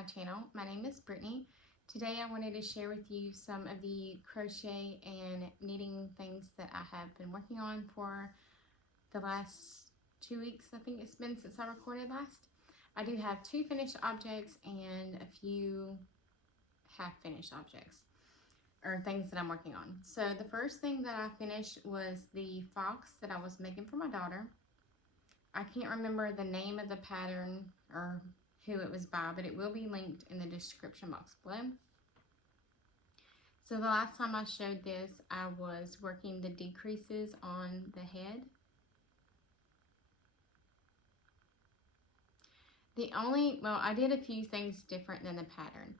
my channel. My name is Brittany. Today I wanted to share with you some of the crochet and knitting things that I have been working on for the last 2 weeks. I think it's been since I recorded last. I do have 2 finished objects and a few half finished objects or things that I'm working on. So the first thing that I finished was the fox that I was making for my daughter. I can't remember the name of the pattern or who it was by, but it will be linked in the description box below. So the last time I showed this, I was working the decreases on the head. I did a few things different than the pattern.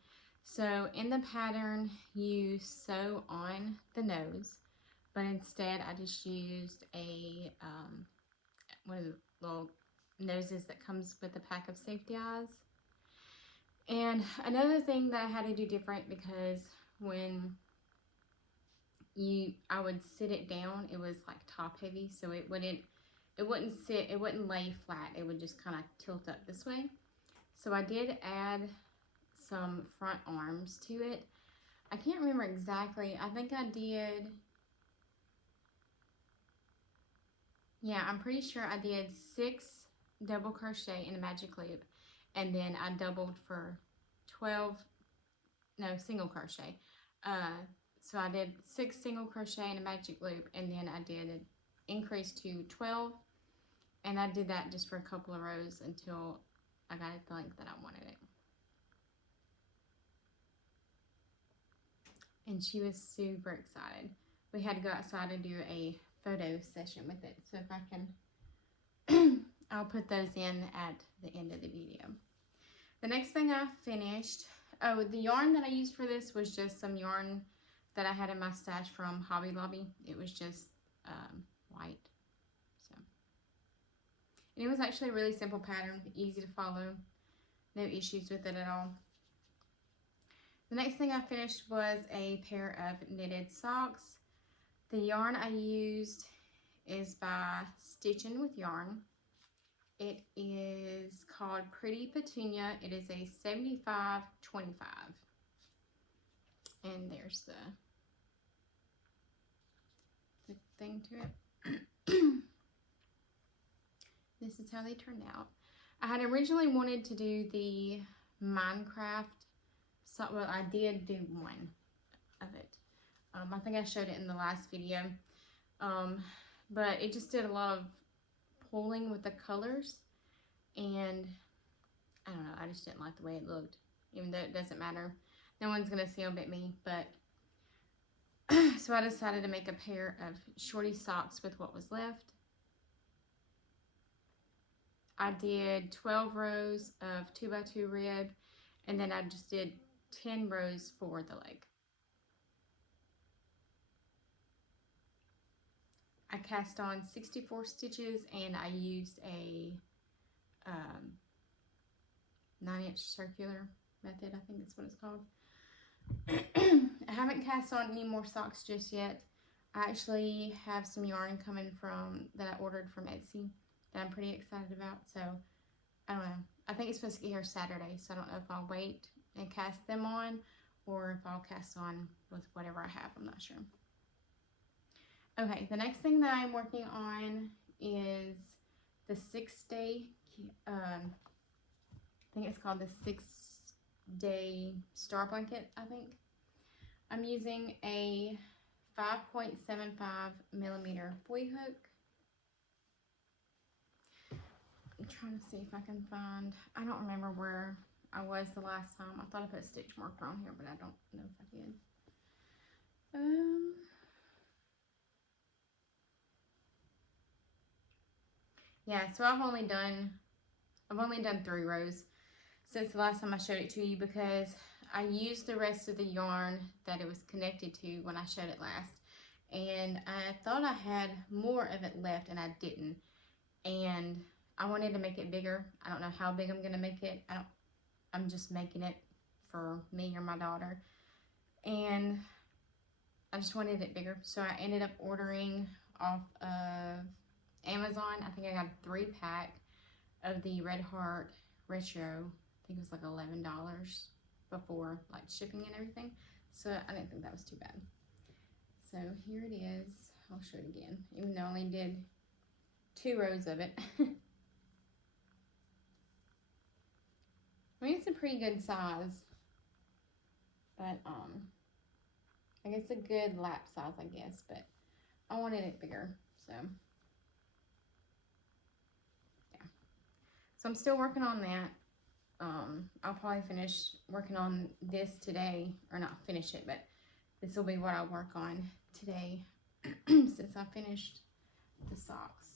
So in the pattern, you sew on the nose, but instead I just used a, one of the little noses that comes with a pack of safety eyes. And another thing that I had to do different, because when I would sit it down, it was like top heavy, so it wouldn't lay flat. It would just kind of tilt up this way. So I did add some front arms to it. I can't remember exactly. I think I did, yeah, I'm pretty sure I did 6 double crochet in a magic loop, and then I doubled for 12, no, single crochet. So I did 6 single crochet in a magic loop, and then I did an increase to 12, and I did that just for a couple of rows until I got it the length that I wanted it. And she was super excited. We had to go outside and do a photo session with it. So if I can, I'll put those in at the end of the video. The next thing I finished, oh, the yarn that I used for this was just some yarn that I had in my stash from Hobby Lobby. It was just white. So, and it was actually a really simple pattern, easy to follow, no issues with it at all. The next thing I finished was a pair of knitted socks. The yarn I used is by Stitchin' with Yarn. It is called Pretty Petunia. It is a 75-25. And there's the thing to it. This is how they turned out. I had originally wanted to do the Minecraft. So, well, I did do one of it. I think I showed it in the last video. But it just did a lot of pulling with the colors. And I don't know, I just didn't like the way it looked. Even though it doesn't matter. No one's going to see them but me. But so I decided to make a pair of shorty socks with what was left. I did 12 rows of 2x2 rib. And then I just did 10 rows for the leg. I cast on 64 stitches and I used a 9-inch circular method. I think that's what it's called. I haven't cast on any more socks just yet. I actually have some yarn coming from that I ordered from Etsy that I'm pretty excited about. So I don't know. I think it's supposed to get here Saturday, so I don't know if I'll wait and cast them on or if I'll cast on with whatever I have. I'm not sure. Okay, the next thing that I'm working on is the 6-day, I think it's called the 6-day star blanket, I think. I'm using a 5.75 millimeter boy hook. I'm trying to see if I can find, I don't remember where I was the last time. I thought I put a stitch marker on here, but I don't know if I did. Yeah, so I've only done 3 rows since the last time I showed it to you, because I used the rest of the yarn that it was connected to when I showed it last. And I thought I had more of it left and I didn't. And I wanted to make it bigger. I don't know how big I'm gonna make it. I'm just making it for me or my daughter. And I just wanted it bigger. So I ended up ordering off of Amazon. I think I got a 3-pack of the Red Heart Retro. I think it was like $11 before like shipping and everything. So I didn't think that was too bad. So here it is. I'll show it again, even though I only did 2 rows of it. I mean, it's a pretty good size, but I guess a good lap size, I guess, but I wanted it bigger, so yeah. So I'm still working on that. I'll probably finish working on this today, or not finish it, but this will be what I'll work on today since I finished the socks.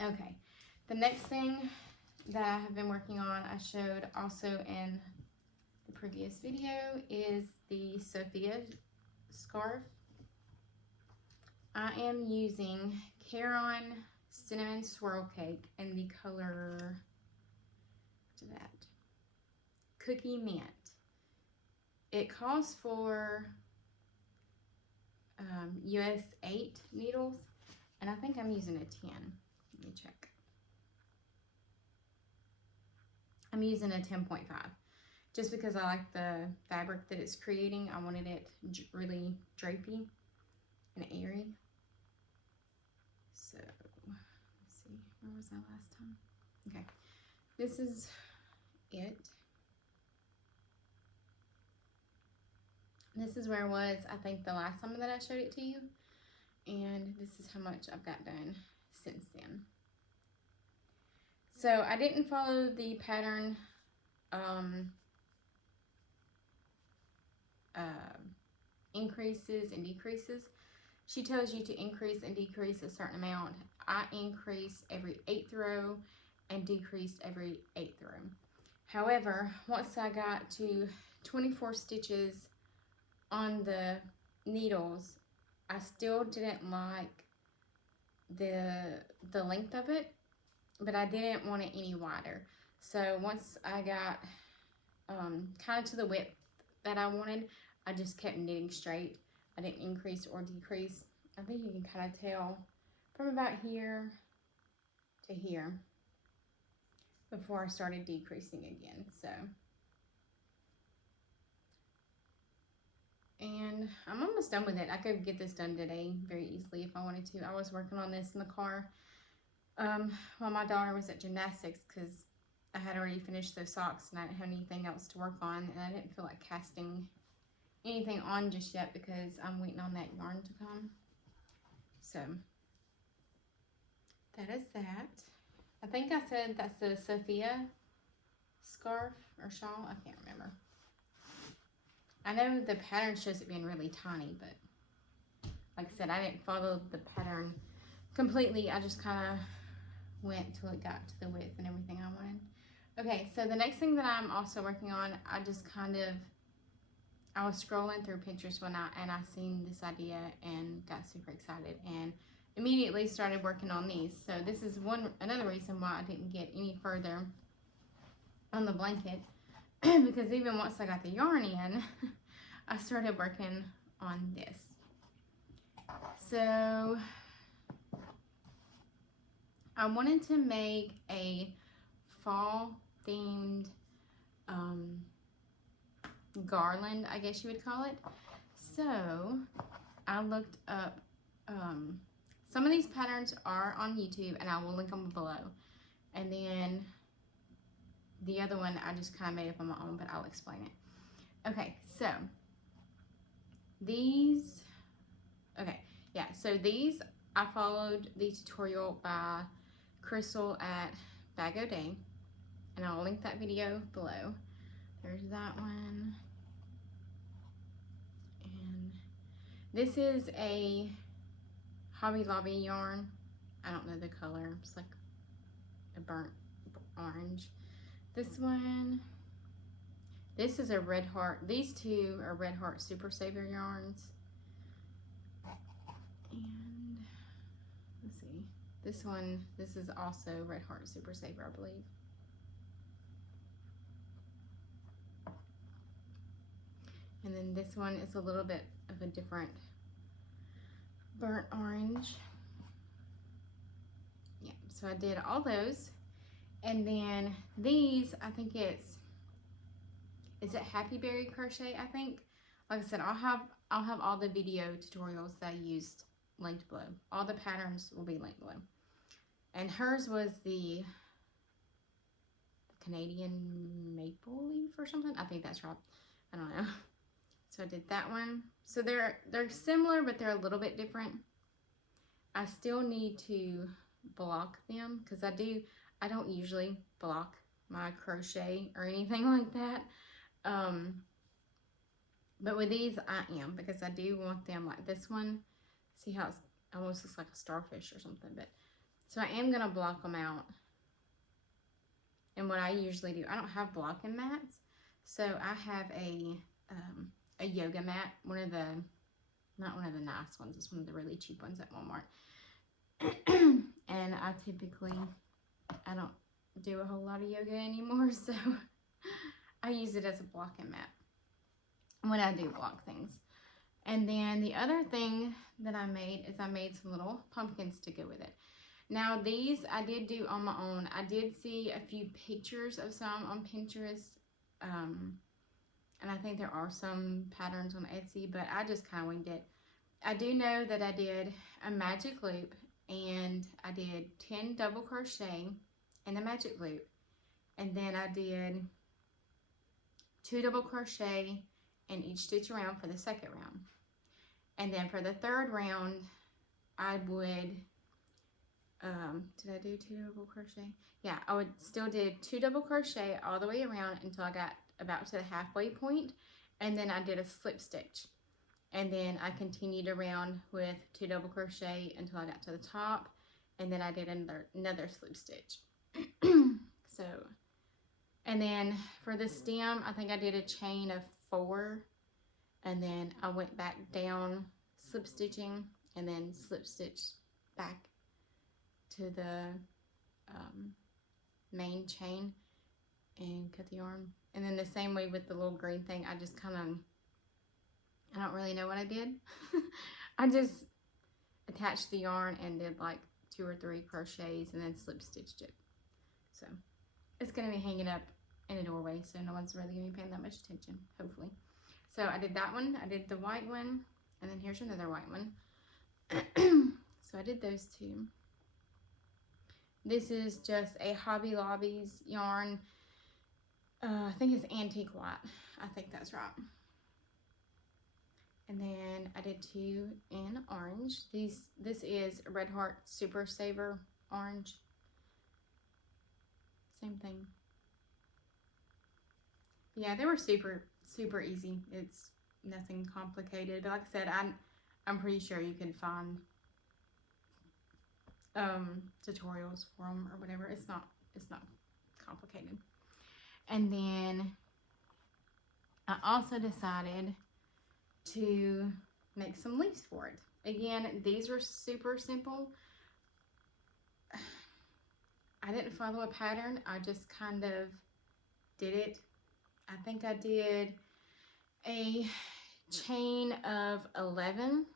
Okay, the next thing that I have been working on, I showed also in the previous video, is the Sophia scarf. I am using Caron Cinnamon Swirl Cake in the color, what's that, Cookie Mint. It calls for US 8 needles, and I think I'm using a 10. Let me check. I'm using a 10.5 just because I like the fabric that it's creating. I wanted it really drapey and airy. So let's see, where was I last time? Okay, this is it. This is where I was, I think, the last time that I showed it to you, and this is how much I've got done since then. So I didn't follow the pattern increases and decreases. She tells you to increase and decrease a certain amount. I increase every 8th row and decreased every 8th row. However, once I got to 24 stitches on the needles, I still didn't like the length of it, but I didn't want it any wider. So once I got kind of to the width that I wanted, I just kept knitting straight. I didn't increase or decrease. I think you can kind of tell from about here to here before I started decreasing again. So, and I'm almost done with it. I could get this done today very easily if I wanted to. I was working on this in the car while my daughter was at gymnastics, because I had already finished those socks and I didn't have anything else to work on, and I didn't feel like casting anything on just yet because I'm waiting on that yarn to come. So that is that. I think I said that's the Sophia scarf or shawl. I can't remember. I know the pattern shows it being really tiny, but like I said, I didn't follow the pattern completely. I just kind of went till it got to the width and everything I wanted. Okay, so the next thing that I'm also working on, I was scrolling through Pinterest one night and I seen this idea and got super excited and immediately started working on these. So this is another reason why I didn't get any further on the blanket, because even once I got the yarn in, I started working on this. So I wanted to make a fall themed garland, I guess you would call it. So I looked up, some of these patterns are on YouTube and I will link them below. And then the other one I just kind of made up on my own, but I'll explain it. Okay, so these, so these, I followed the tutorial by Crystal at Bag O' Day, and I'll link that video below. There's that one. And this is a Hobby Lobby yarn. I don't know the color. It's like a burnt orange. This one, this is a Red Heart. These two are Red Heart Super Saver yarns. And let's see. This one, this is also Red Heart Super Saver, I believe. And then this one is a little bit of a different burnt orange. Yeah, so I did all those. And then these, I think is it Happy Berry Crochet, I think. Like I said, I'll have all the video tutorials that I used linked below. All the patterns will be linked below. And hers was the Canadian Maple Leaf or something. I think that's right. I don't know. So I did that one. So they're similar, but they're a little bit different. I still need to block them because I don't usually block my crochet or anything like that. But with these I am, because I do want them like this one. See how it almost looks like a starfish or something. But so I am gonna block them out. And what I usually do, I don't have blocking mats, so I have a yoga mat, not one of the nice ones, it's one of the really cheap ones at Walmart. And I don't do a whole lot of yoga anymore, so I use it as a blocking mat when I do block things. And then the other thing that I made is I made some little pumpkins to go with it. Now these I did do on my own. I did see a few pictures of some on Pinterest, and I think there are some patterns on Etsy, but I just kind of winged it. I do know that I did a magic loop, and I did 10 double crochet in the magic loop, and then I did 2 double crochet in each stitch around for the second round. And then for the third round, I would, did I do 2 double crochet? Yeah, I would still do 2 double crochet all the way around until I got about to the halfway point, and then I did a slip stitch. And then I continued around with 2 double crochet until I got to the top, and then I did another slip stitch. So, and then for the stem, I think I did a chain of 4, and then I went back down slip stitching, and then slip stitch back to the main chain and cut the yarn. And then the same way with the little green thing, I just kind of, I don't really know what I did. I just attached the yarn and did like 2 or 3 crochets and then slip stitched it. So it's going to be hanging up in a doorway, so no one's really going to be paying that much attention, hopefully. So I did that one, I did the white one, and then here's another white one. So I did those 2. This is just a Hobby Lobby's yarn. I think it's Antique White. I think that's right. And then I did 2 in orange. This is Red Heart Super Saver Orange. Same thing. Yeah, they were super easy. It's nothing complicated. But like I said, I'm pretty sure you can find tutorials for them or whatever. It's not complicated. And then I also decided to make some leaves for it. Again, these were super simple. I didn't follow a pattern. I just kind of did it. I think I did a chain of 11.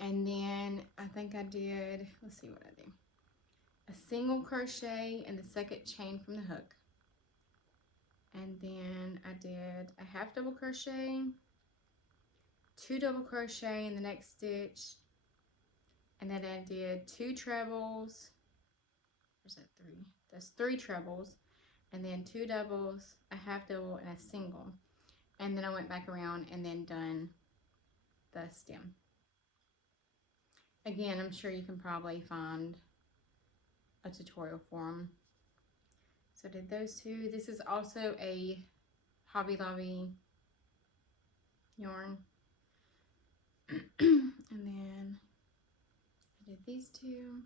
And then I think I did, let's see what I did. A single crochet in the second chain from the hook. And then I did a half double crochet, 2 double crochet in the next stitch, and then I did 2 trebles. Where's that 3? That's 3 trebles, and then 2 doubles, a half double, and a single. And then I went back around and then done the stem. Again, I'm sure you can probably find a tutorial for them. So I did those 2. This is also a Hobby Lobby yarn. And then I did these 2.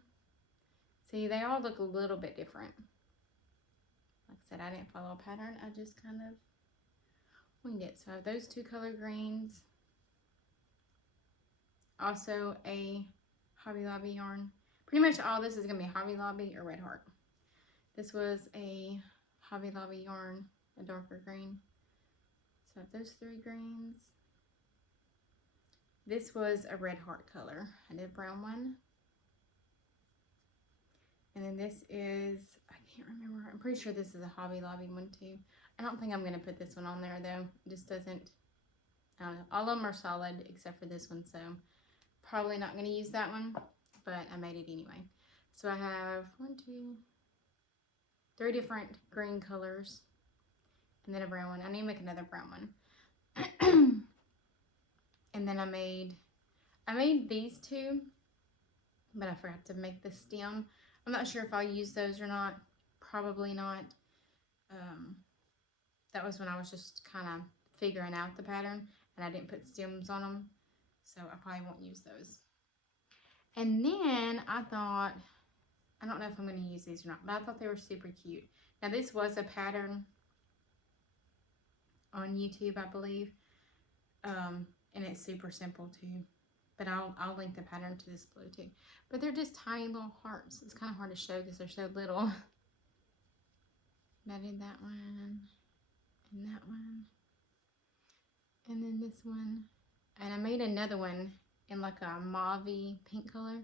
See, they all look a little bit different. Like I said, I didn't follow a pattern. I just kind of winged it. So I have those 2 color greens. Also a Hobby Lobby yarn. Pretty much all this is going to be Hobby Lobby or Red Heart. This was a Hobby Lobby yarn, a darker green. So I have those 3 greens. This was a Red Heart color. I did a brown one. And then this is, I can't remember. I'm pretty sure this is a Hobby Lobby one too. I don't think I'm going to put this one on there though. It just doesn't, I don't know. All of them are solid except for this one. So probably not going to use that one, but I made it anyway. So I have 3 different green colors and then a brown one. I need to make another brown one. And then I made these 2, but I forgot to make the stem. I'm not sure if I'll use those or not. Probably not. That was when I was just kind of figuring out the pattern and I didn't put stems on them. So I probably won't use those. And then I thought, I don't know if I'm going to use these or not, but I thought they were super cute. Now this was a pattern on YouTube, I believe. And it's super simple too. But I'll link the pattern to this blue too. But they're just tiny little hearts. It's kind of hard to show because they're so little. I did that one. And that one. And then this one. And I made another one in like a mauve pink color.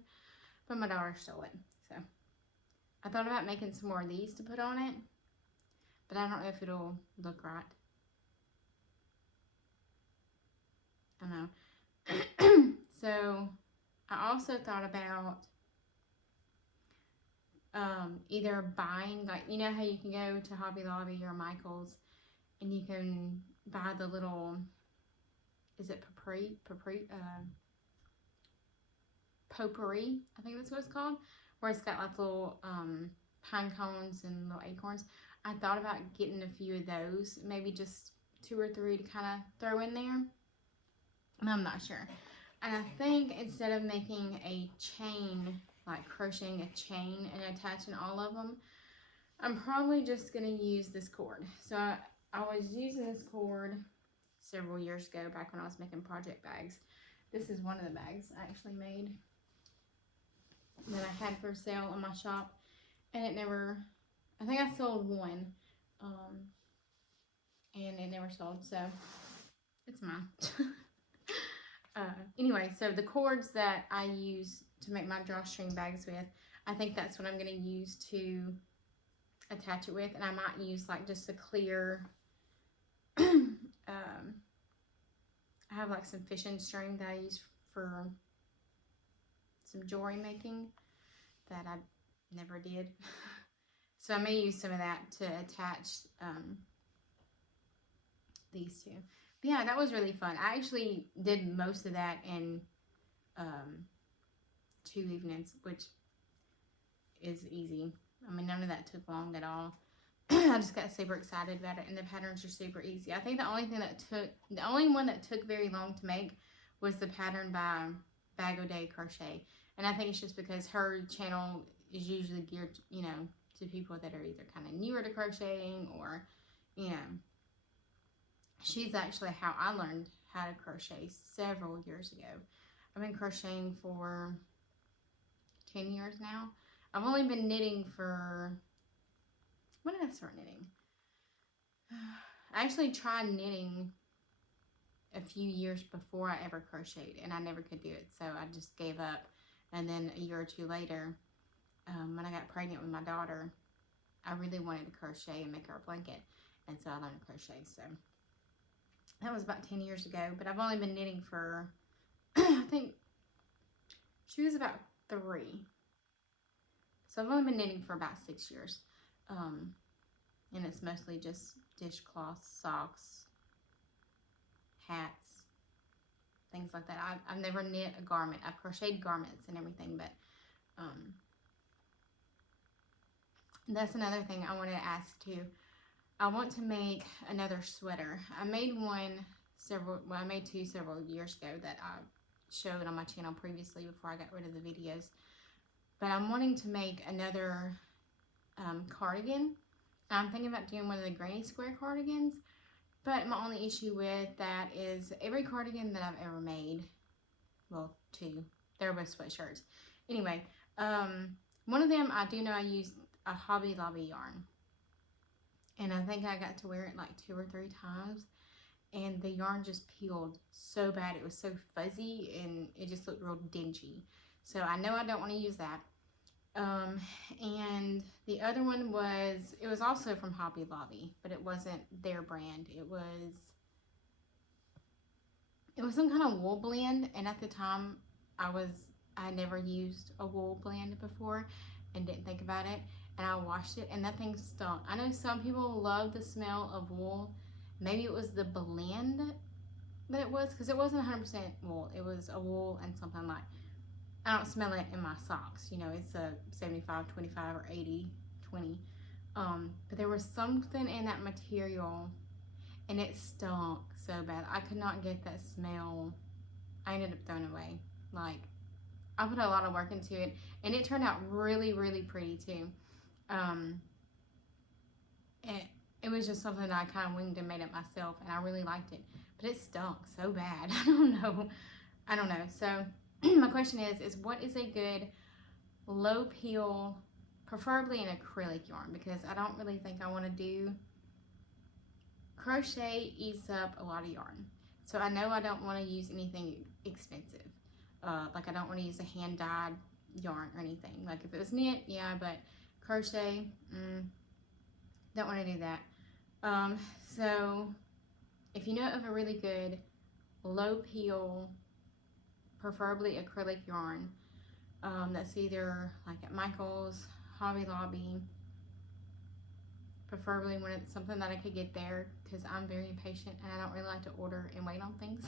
But my daughter stole it. So I thought about making some more of these to put on it. But I don't know if it'll look right. I don't know. So I also thought about either buying, like, you know how you can go to Hobby Lobby or Michael's and you can buy the little, is it potpourri, I think that's what it's called, where it's got like little pine cones and little acorns. I thought about getting a few of those, maybe just 2 or 3 to kind of throw in there. I'm not sure. And I think instead of making a chain, like crocheting a chain and attaching all of them, I'm probably just going to use this cord. So I was using this cord several years ago, back when I was making project bags. This is one of the bags I actually made that I had for sale on my shop. And it never, I think I sold one. And it never sold, so it's mine. Anyway, so the cords that I use to make my drawstring bags with, I think that's what I'm going to use to attach it with. And I might use like just a clear, I have like some fishing string that I use for some jewelry making that I never did. So I may use some of that to attach these 2. But yeah, that was really fun. I actually did most of that in 2 evenings, which is easy. I mean, none of that took long at all. I just got super excited about it, and the patterns are super easy. I think the only one that took very long to make was the pattern by Bag O' Day Crochet. And I think it's just because her channel is usually geared, you know, to people that are either kind of newer to crocheting or, you know, she's actually how I learned how to crochet several years ago. I've been crocheting for 10 years now. I've only been knitting for, when did I start knitting? I actually tried knitting a few years before I ever crocheted, and I never could do it, so I just gave up. And then a year or 2 later, when I got pregnant with my daughter, I really wanted to crochet and make her a blanket, and so I learned to crochet. So that was about 10 years ago, but I've only been knitting for, I think she was about 3. So I've only been knitting for about 6 years. And it's mostly just dishcloths, socks, hats, things like that. I've never knit a garment. I've crocheted garments and everything, but that's another thing I wanted to ask too. I want to make another sweater. I made I made 2 several years ago that I showed on my channel previously before I got rid of the videos. But I'm wanting to make another cardigan. I'm thinking about doing one of the granny square cardigans. But my only issue with that is every cardigan that I've ever made, well, 2, they're both sweatshirts. Anyway, one of them I do know I used a Hobby Lobby yarn. And I think I got to wear it like 2 or 3 times. And the yarn just peeled so bad. It was so fuzzy and it just looked real dingy. So I know I don't want to use that. And the other one was, it was also from Hobby Lobby, but it wasn't their brand. It was some kind of wool blend, and at the time I never used a wool blend before and didn't think about it, and I washed it and that thing stunk. I know some people love the smell of wool. Maybe it was the blend that it was, because it wasn't 100% wool. It was a wool and something like, I don't smell it in my socks. You know, it's a 75-25 or 80-20. But there was something in that material and it stunk so bad. I could not get that smell. I ended up throwing it away. Like, I put a lot of work into it, and it turned out really, really pretty too. It was just something that I kind of winged and made it myself, and I really liked it. But it stunk so bad. I don't know. So my question is what is a good low peel, preferably an acrylic yarn, because I don't really think I want to do crochet. Eats up a lot of yarn, so I know I don't want to use anything expensive. Like, I don't want to use a hand dyed yarn or anything. Like, if it was knit, yeah, but crochet, don't want to do that. So if you know of a really good low peel, preferably acrylic yarn, that's either like at Michael's, Hobby Lobby, preferably when it's something that I could get there, because I'm very impatient and I don't really like to order and wait on things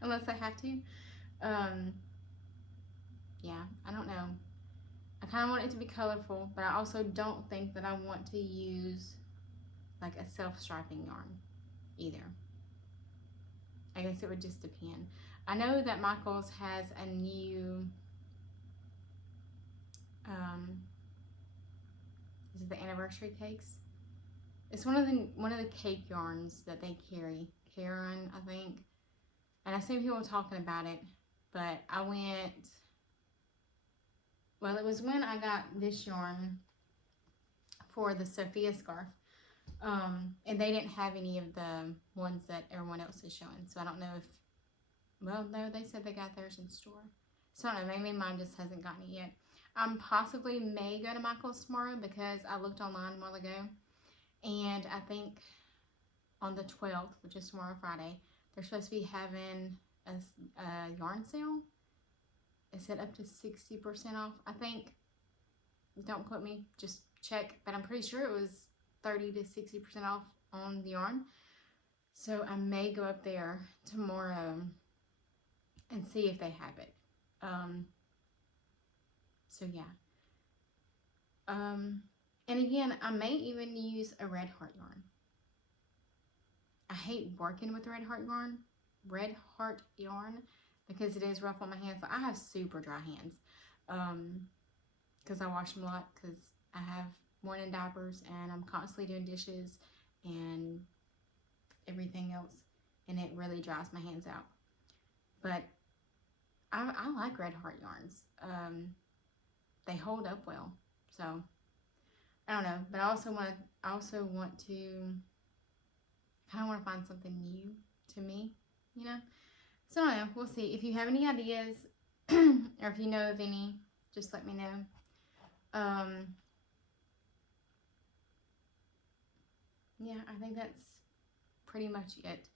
unless I have to. Yeah, I don't know. I kind of want it to be colorful, but I also don't think that I want to use like a self-striping yarn either. I guess it would just depend. I know that Michael's has a new, is it the anniversary cakes? It's one of the cake yarns that they carry. Karen, I think. And I've seen people talking about it, but I went, well, it was when I got this yarn for the Sophia scarf. And they didn't have any of the ones that everyone else is showing. So I don't know if, well, no, they said they got theirs in store. So I don't know, maybe mine just hasn't gotten it yet. Possibly may go to Michael's tomorrow, because I looked online a while ago, and I think on the 12th, which is tomorrow, Friday, they're supposed to be having a yarn sale. It said up to 60% off, I think. Don't quote me, just check, but I'm pretty sure it was 30 to 60% off on the yarn. So I may go up there tomorrow and see if they have it. So yeah. And again, I may even use a Red Heart yarn. I hate working with Red Heart yarn, because it is rough on my hands. So I have super dry hands, because I wash them a lot, because I have morning diapers and I'm constantly doing dishes and everything else, and it really dries my hands out. But I like Red Heart yarns. They hold up well, so I don't know. But I also want to kind of want to find something new to me, you know. So I don't know. We'll see. If you have any ideas or if you know of any, just let me know. Yeah, I think that's pretty much it.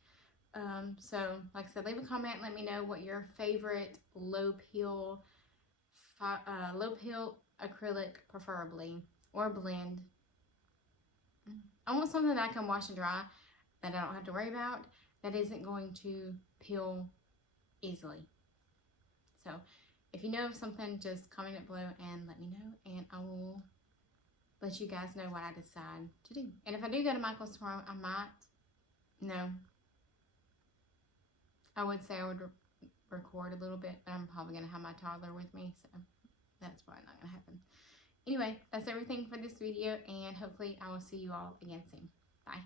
So like I said, leave a comment. Let me know what your favorite low peel acrylic, preferably, or blend. I want something that I can wash and dry, that I don't have to worry about, that isn't going to peel easily. So if you know of something, just comment it below and let me know, and I will let you guys know what I decide to do. And if I do go to Michael's tomorrow, I might, I would say I would record a little bit, but I'm probably going to have my toddler with me, so that's probably not going to happen. Anyway, that's everything for this video, and hopefully I will see you all again soon. Bye.